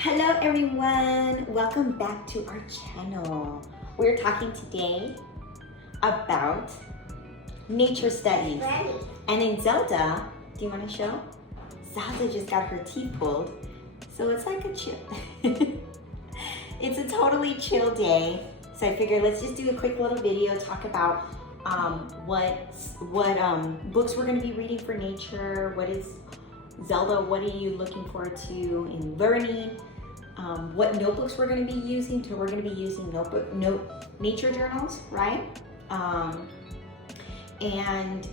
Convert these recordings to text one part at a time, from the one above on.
Hello everyone, welcome back to our channel. We're talking today about nature studies. And in Zelda, do you want to show? Zelda just got her teeth pulled, so it's like a chill. It's a totally chill day, so I figured let's just do a quick little video, talk about what books we're going to be reading for nature. What is Zelda, what are you looking forward to in learning? What notebooks we're going to be using. So we're going to be using nature journals, right? And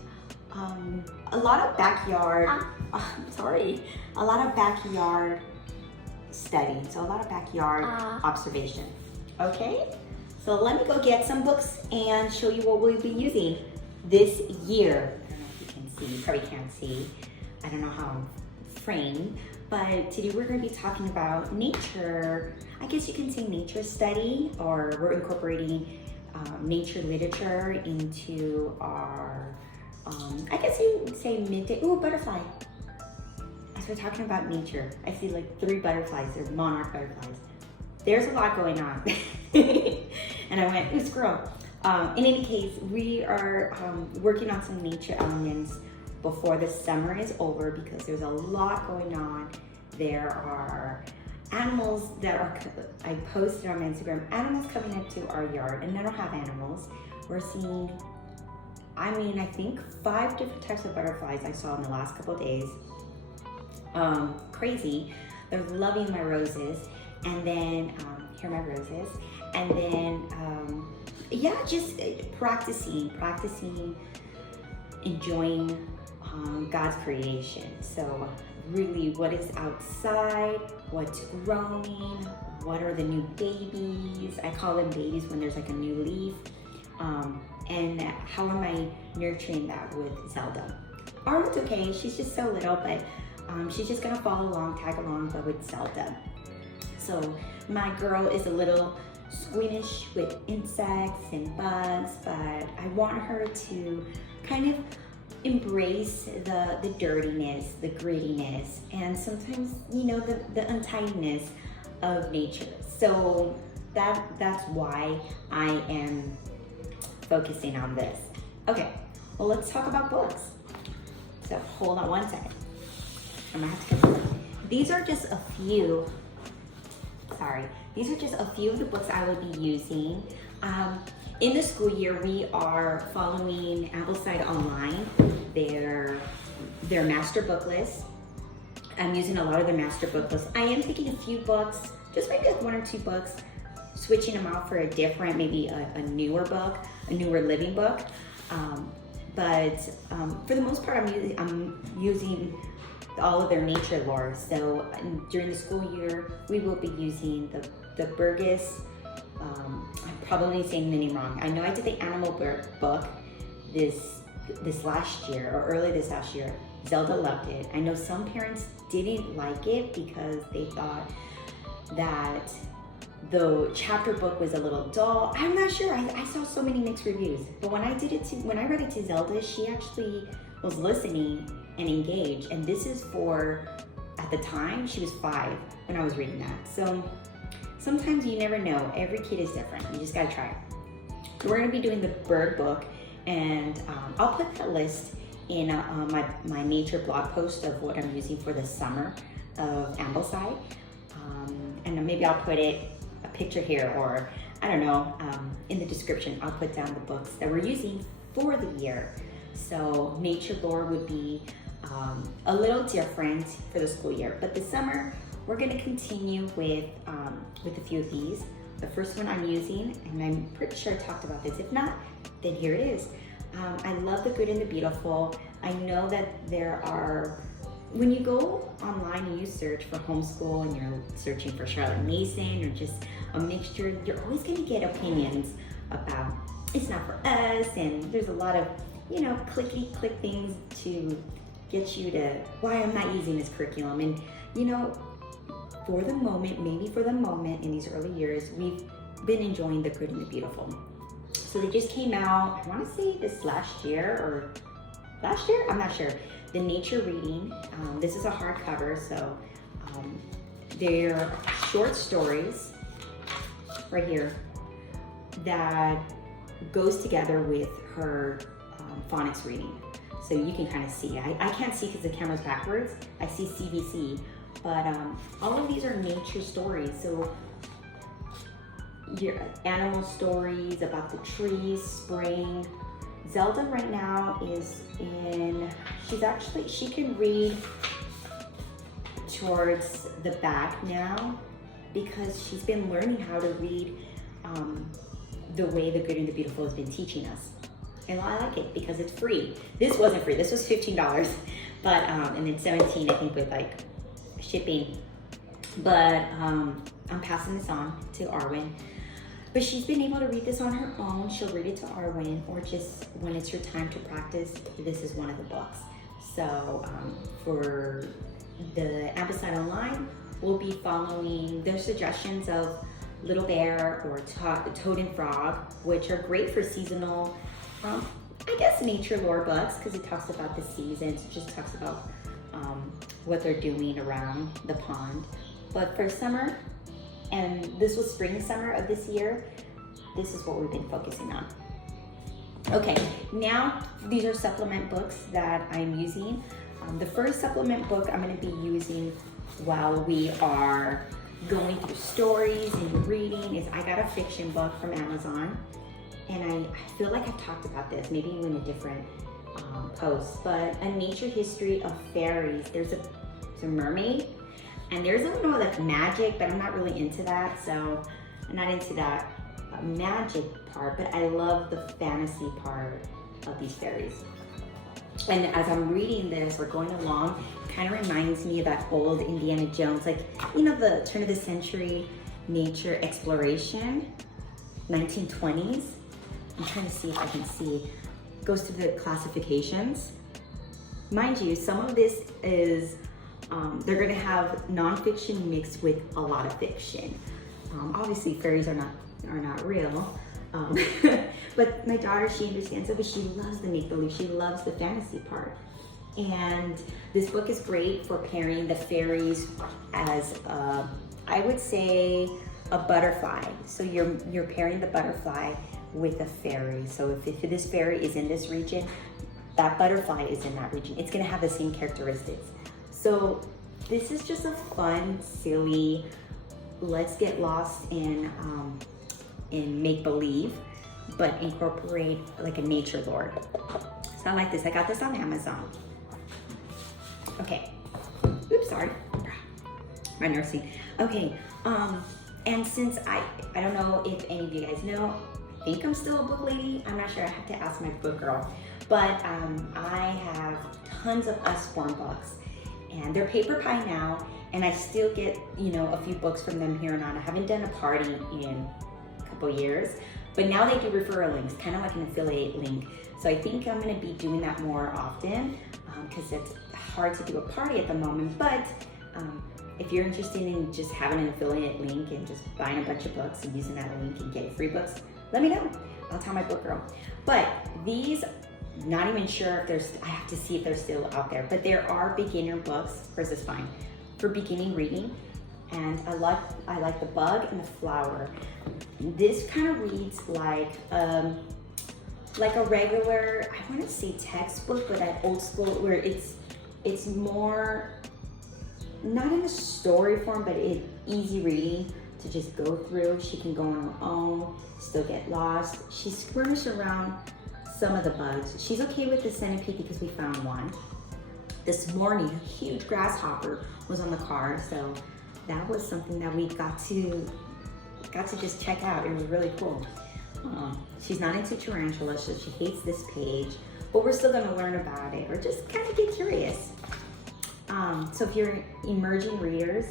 a lot of backyard, a lot of backyard study. So a lot of backyard observation. Okay, so let me go get some books and show you what we'll be using this year. I don't know if you can see, you probably can't see. I don't know how I'm framed, but today we're going to be talking about nature. I guess you can say nature study, or we're incorporating nature literature into our, I guess you would say midday. Ooh, butterfly. As we're talking about nature, I see like 3 butterflies. They're monarch butterflies. There's a lot going on. And I went, ooh, squirrel. In any case, we are working on some nature elements before the summer is over, because there's a lot going on. There are animals that are, I posted on my Instagram, animals coming up to our yard, and I don't have animals. We're seeing, I think 5 different types of butterflies I saw in the last couple of days. Crazy. They're loving my roses. And then, here are my roses. And then, yeah, just practicing, enjoying God's creation. So really, what is outside, what's growing, what are the new babies? I call them babies when there's like a new leaf. And how am I nurturing that with Zelda? Art's okay, she's just so little, but she's just gonna follow along, tag along, but with Zelda. So my girl is a little squeamish with insects and bugs, but I want her to kind of embrace the dirtiness, the grittiness, and sometimes, the untidiness of nature. So that's why I am focusing on this. Okay, well, let's talk about books. So hold on one second. I'm gonna have to come. These are just a few. These are just a few of the books I will be using. In the school year, we are following Ambleside Online, their master book list. I'm using a lot of their master book lists. I am taking a few books, just maybe like 1 or 2 books, switching them out for a different, maybe a newer book, a newer living book. But for the most part, I'm using all of their nature lore. So during the school year, we will be using the Burgess. I'm probably saying the name wrong. I know I did the animal book this last year, or early this last year. Zelda loved it. I know some parents didn't like it because they thought that the chapter book was a little dull. I'm not sure. I saw so many mixed reviews. But when I read it to Zelda, she actually was listening and engaged. And this is for, at the time, she was 5 when I was reading that. So sometimes you never know. Every kid is different. You just gotta try it. So we're gonna be doing the bird book, and I'll put that list in my nature blog post of what I'm using for the summer of Ambleside. And maybe I'll put a picture here, or I don't know, in the description, I'll put down the books that we're using for the year. So nature lore would be a little different for the school year, but the summer, we're gonna continue with a few of these. The first one I'm using, and I'm pretty sure I talked about this. If not, then here it is. I love The Good and the Beautiful. I know that there are, when you go online and you search for homeschool and you're searching for Charlotte Mason or just a mixture, you're always gonna get opinions about it's not for us, and there's a lot of, clickety-click things to get you to, why I'm not using this curriculum. And, for the moment in these early years, we've been enjoying The Good and the Beautiful. So they just came out, I wanna say this last year, I'm not sure. The Nature Reading, this is a hardcover, so They're short stories right here that goes together with her phonics reading. So you can kind of see. I can't see because the camera's backwards. I see CBC, but all of these are nature stories. So your animal stories about the trees, spring. Zelda right now is in, she can read towards the back now because she's been learning how to read the way the Good and the Beautiful has been teaching us. And I like it because it's free. This wasn't free, this was $15, but and then $17 I think with like shipping. But I'm passing this on to Arwen. But she's been able to read this on her own. She'll read it to Arwen, or just when it's your time to practice, this is one of the books. So for the Ampersand Online, we'll be following their suggestions of Little Bear or Toad and Frog, which are great for seasonal, I guess nature lore books, because it talks about the seasons, it just talks about what they're doing around the pond. But for summer, and this was spring, summer of this year, this is what we've been focusing on. Okay, now these are supplement books that I'm using. The first supplement book I'm going to be using while we are going through stories and reading is I got a fiction book from Amazon. And I feel like I've talked about this, maybe in a different post, but A Nature History of Fairies. There's a mermaid, and there's a little like magic, but I'm not really into that, so I'm not into that magic part, but I love the fantasy part of these fairies. And as I'm reading this or going along, it kind of reminds me of that old Indiana Jones, like, you know, the turn of the century nature exploration, 1920s. I'm trying to see if I can see. It goes through the classifications. Mind you, some of this is, they're gonna have nonfiction mixed with a lot of fiction. Obviously fairies are not real. But my daughter, she understands it, but she loves the make-believe. She loves the fantasy part. And this book is great for pairing the fairies as, I would say, a butterfly. So you're pairing the butterfly with a fairy. So if this fairy is in this region, that butterfly is in that region. It's gonna have the same characteristics. So this is just a fun, silly, let's get lost in make-believe, but incorporate like a nature lore. So I like this. I got this on Amazon. Okay. Oops, sorry. My nursing. Okay. And since I don't know if any of you guys know, I think I'm still a book lady. I'm not sure. I have to ask my book girl. But I have tons of Usborne books, and they're paper pie now. And I still get, you know, a few books from them here and on. I haven't done a party in a couple years, but now they do referral links, kind of like an affiliate link. So I think I'm going to be doing that more often because it's hard to do a party at the moment. But if you're interested in just having an affiliate link and just buying a bunch of books and using that link and getting free books, let me know. I'll tell my book girl. But these, not even sure if there's, I have to see if they're still out there, but there are beginner books, or is this fine, for beginning reading. And I like the bug and the flower. This kind of reads like a regular, I want to say textbook, but that old school where it's more, not in a story form, but easy reading to just go through. She can go on her own, still get lost. She skirmished around some of the bugs. She's okay with the centipede because we found one. This morning, a huge grasshopper was on the car, so that was something that we got to just check out. It was really cool. She's not into tarantulas, so she hates this page, but we're still gonna learn about it or just kind of get curious. So if you're emerging readers,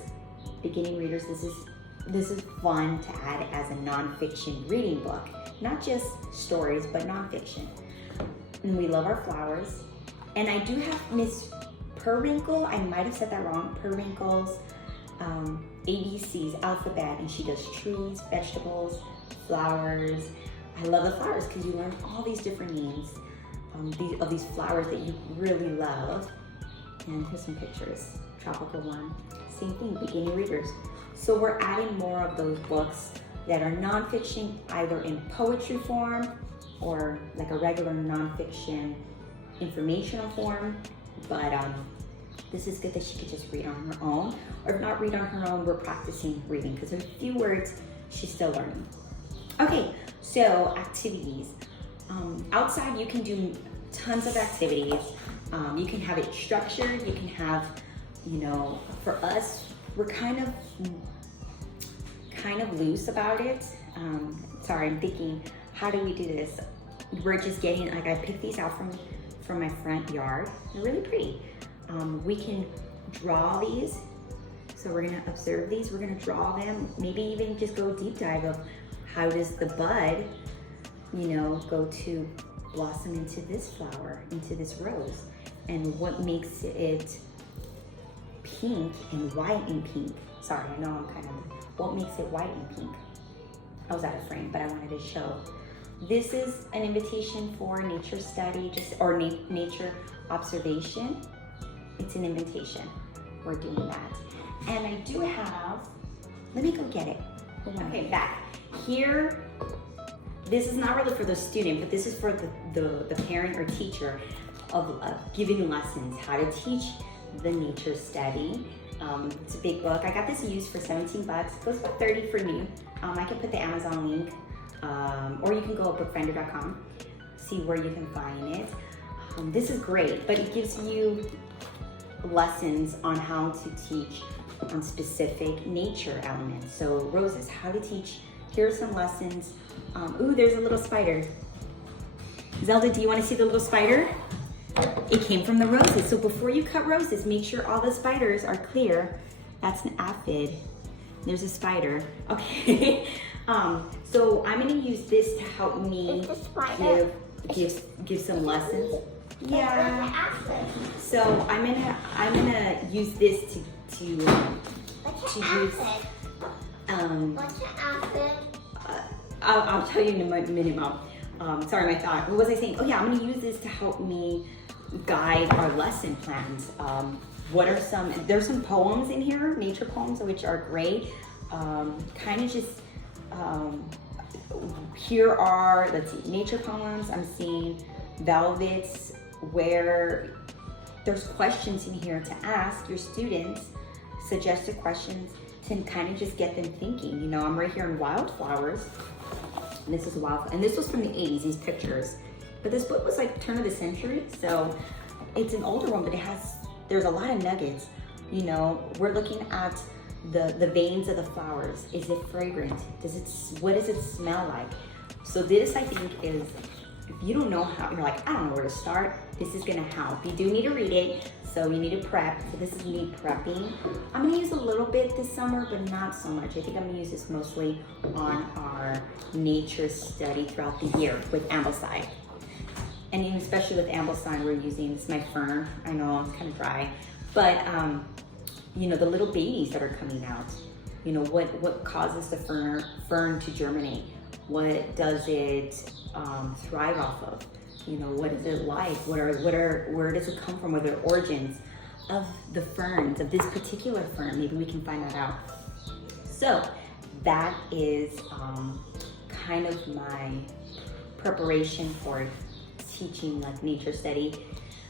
beginning readers, this is fun to add as a nonfiction reading book. Not just stories, but nonfiction. And we love our flowers. And I do have Miss Periwinkle, I might have said that wrong, Periwinkle's ABC's alphabet, and she does trees, vegetables, flowers. I love the flowers because you learn all these different names of these flowers that you really love. And here's some pictures, tropical one. same thing, beginning readers. So we're adding more of those books that are nonfiction, either in poetry form or like a regular nonfiction informational form. But this is good that she could just read on her own, or if not read on her own, we're practicing reading because there's a few words she's still learning. Okay, so activities. Outside you can do tons of activities. You can have it structured, you can have, you know, for us, we're kind of loose about it. Sorry, I'm thinking, how do we do this? We're just getting, like, I picked these out from my front yard. They're really pretty. We can draw these. So we're gonna observe these, we're gonna draw them, maybe even just go deep dive of how does the bud, you know, go to blossom into this flower, into this rose, and what makes it pink and white and pink. Sorry, I know I'm kind of, what makes it white and pink? I was out of frame, but I wanted to show. This is an invitation for nature study, or nature observation. It's an invitation. We're doing that. And I do have, let me go get it. Okay, back. Here, this is not really for the student, but this is for the parent or teacher of giving lessons, how to teach the nature study. It's a big book. I got this used for 17 bucks. It goes about 30 for new. I can put the Amazon link, or you can go to bookfinder.com, see where you can find it. This is great, but it gives you lessons on how to teach on specific nature elements. So roses, how to teach, here are some lessons. Ooh, there's a little spider. Zelda, do you want to see the little spider? It came from the roses. So before you cut roses, make sure all the spiders are clear. That's an aphid. There's a spider. Okay. So I'm gonna use this to help me give some lessons. Yeah. So I'm gonna use this to use. What's an aphid? I'll tell you in a minute, Mom. Sorry, my thought. What was I saying? Oh yeah, I'm gonna use this to help me guide our lesson plans. What are there's some poems in here, nature poems, which are great. Kind of just, here are, let's see, nature poems. I'm seeing velvets, where there's questions in here to ask your students, suggested questions to kind of just get them thinking. You know, I'm right here in wildflowers. And this is and this was from the 80s, these pictures. But this book was like turn of the century, so it's an older one, but there's a lot of nuggets. You know, we're looking at the veins of the flowers. Is it fragrant? What does it smell like? So this, I think, is, if you don't know how, you're like, I don't know where to start, this is gonna help. You do need to read it, so you need to prep. So this is me prepping. I'm gonna use a little bit this summer, but not so much. I think I'm gonna use this mostly on our nature study throughout the year with Ambleside. And even especially with Ambleside, we're using, this is my fern. I know it's kind of dry, but you know, the little babies that are coming out, you know, what causes the fern to germinate? What does it thrive off of? You know, what is it like? Where does it come from? What are the origins of the ferns, of this particular fern? Maybe we can find that out. So that is kind of my preparation for teaching like nature study,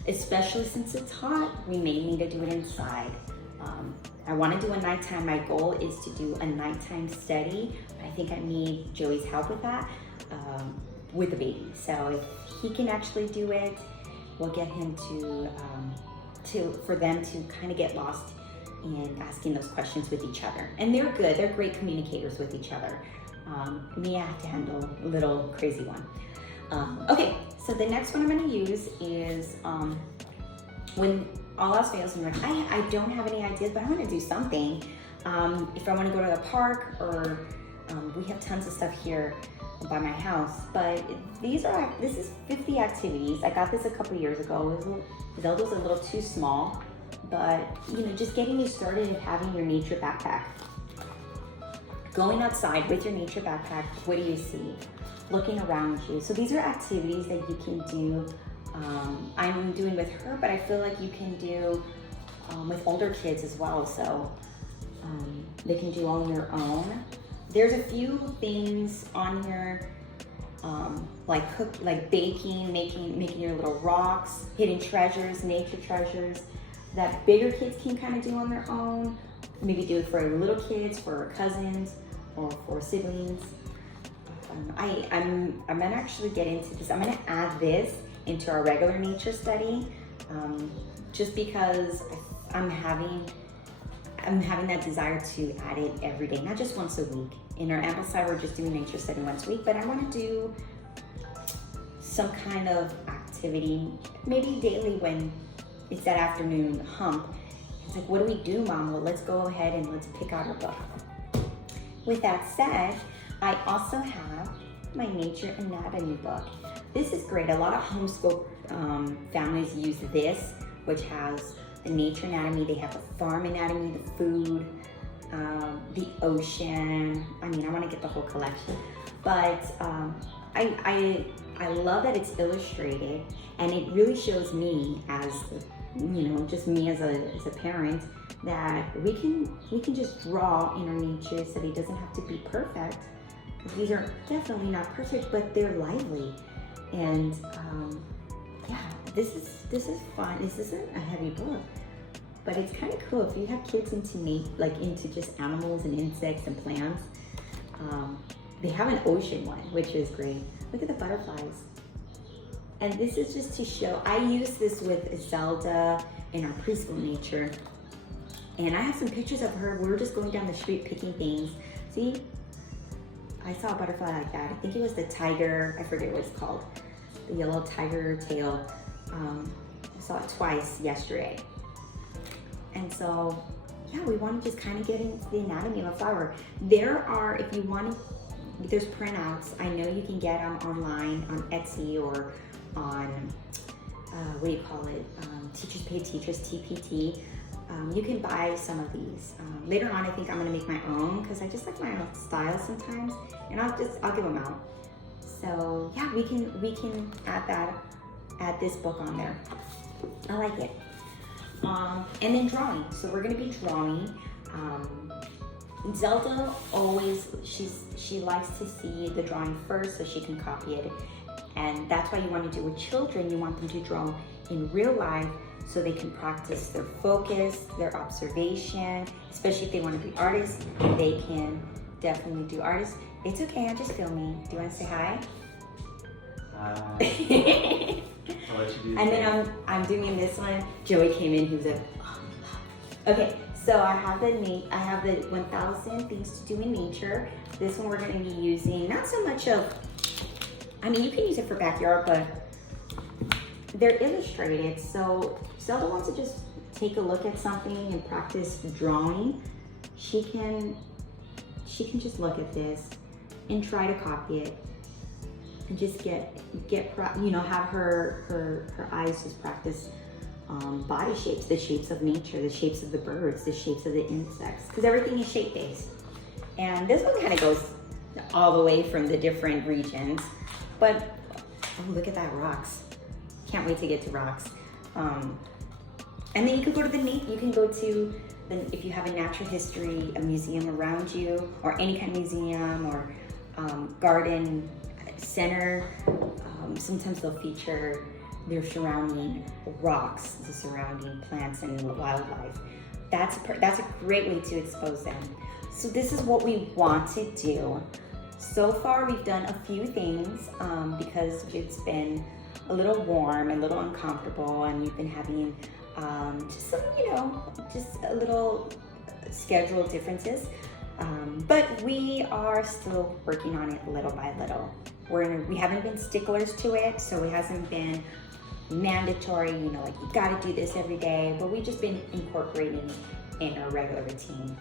especially since it's hot. We may need to do it inside. I want to do a nighttime. My goal is to do a nighttime study. I think I need Joey's help with that, with the baby. So if he can actually do it, we'll get him for them to kind of get lost in asking those questions with each other. And they're good. They're great communicators with each other. Me, I have to handle a little crazy one. Okay, so the next one I'm going to use is when all else fails, I'm like, I don't have any ideas, but I want to do something. If I want to go to the park, or we have tons of stuff here by my house, but this is 50 activities. I got this a couple years ago. Zelda's a little too small, but you know, just getting you started and having your nature backpack. Going outside with your nature backpack, what do you see? Looking around you. So these are activities that you can do. I'm doing with her, but I feel like you can do with older kids as well. So they can do on their own. There's a few things on here, like baking, making your little rocks, hidden treasures, nature treasures, that bigger kids can kind of do on their own. Maybe do it for little kids, for cousins, or for siblings. I'm gonna actually get into this. I'm gonna add this into our regular nature study, just because I'm having that desire to add it every day, not just once a week. In our Amplified, we're just doing nature study once a week, but I want to do some kind of activity, maybe daily when it's that afternoon hump. It's like, what do we do, Mom? Well, let's go ahead and let's pick out our book. With that said, I also have my nature anatomy book. This is great. A lot of homeschool families use this, which has the nature anatomy. They have the farm anatomy, the food, the ocean. I mean, I want to get the whole collection, but I love that it's illustrated, and it really shows me as, just me as a parent, that we can just draw in our nature, so it doesn't have to be perfect. These are definitely not perfect, but they're lively, and yeah, this is fun. This isn't a heavy book, but it's kind of cool if you have kids into just animals and insects and plants. They have an ocean one, which is great. Look at the butterflies. And this is just to show, I use this with Zelda in our preschool nature. And I have some pictures of her. We were just going down the street picking things. See, I saw a butterfly like that. I think it was the tiger, I forget what it's called. The yellow tiger tail. I saw it twice yesterday. And so, yeah, we want to just kind of get into the anatomy of a flower. There are, if you want, there's printouts. I know you can get them online on Etsy or on, what do you call it? Teachers Pay Teachers, TPT. You can buy some of these. Later on, I think I'm gonna make my own because I just like my own style sometimes, and I'll give them out. So yeah, we can add this book on there. I like it. And then drawing. So we're gonna be drawing. Zelda always, she likes to see the drawing first so she can copy it. And that's why you want to do with children. You want them to draw in real life so they can practice their focus, their observation, especially if they want to be artists. They can definitely do artists. It's okay, I'm just filming. Do you want to say hi? I'll let you do and then I'm doing this one. Joey came in, he was like, oh. Okay, so I have the 1000 things to do in nature. This one we're going to be using not so much of, I mean, you can use it for backyard, but they're illustrated. So Zelda wants to just take a look at something and practice drawing. She can just look at this and try to copy it, and just have her eyes just practice body shapes, the shapes of nature, the shapes of the birds, the shapes of the insects, because everything is shape based. And this one kind of goes all the way from the different regions. But oh, look at that, rocks! Can't wait to get to rocks. And then you could go to if you have a natural history, a museum around you, or any kind of museum or garden center. Sometimes they'll feature their surrounding rocks, the surrounding plants and wildlife. That's a great way to expose them. So this is what we want to do. So far, we've done a few things because it's been a little warm, a little uncomfortable, and we've been having just some, just a little schedule differences. But we are still working on it little by little. We haven't been sticklers to it, so it hasn't been mandatory, like you gotta do this every day, but we've just been incorporating in our regular routine.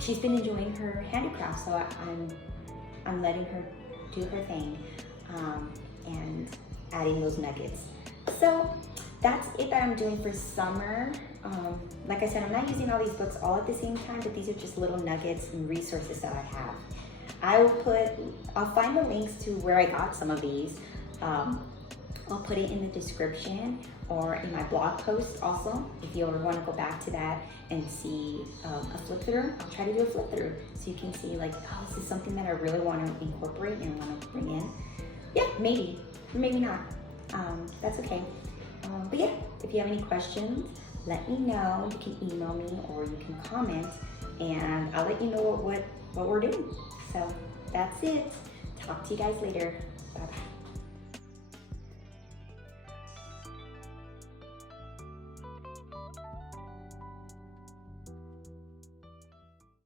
She's been enjoying her handicraft, so I'm letting her do her thing and adding those nuggets. So that's it that I'm doing for summer. Like I said, I'm not using all these books all at the same time, but these are just little nuggets and resources that I have. I'll find the links to where I got some of these. I'll put it in the description, or in my blog post also. If you ever want to go back to that and see a flip through, I'll try to do a flip through so you can see like, oh, this is something that I really want to incorporate and want to bring in. Yeah, maybe, maybe not. That's okay. But yeah, if you have any questions, let me know. You can email me or you can comment, and I'll let you know what we're doing. So that's it. Talk to you guys later. Bye bye.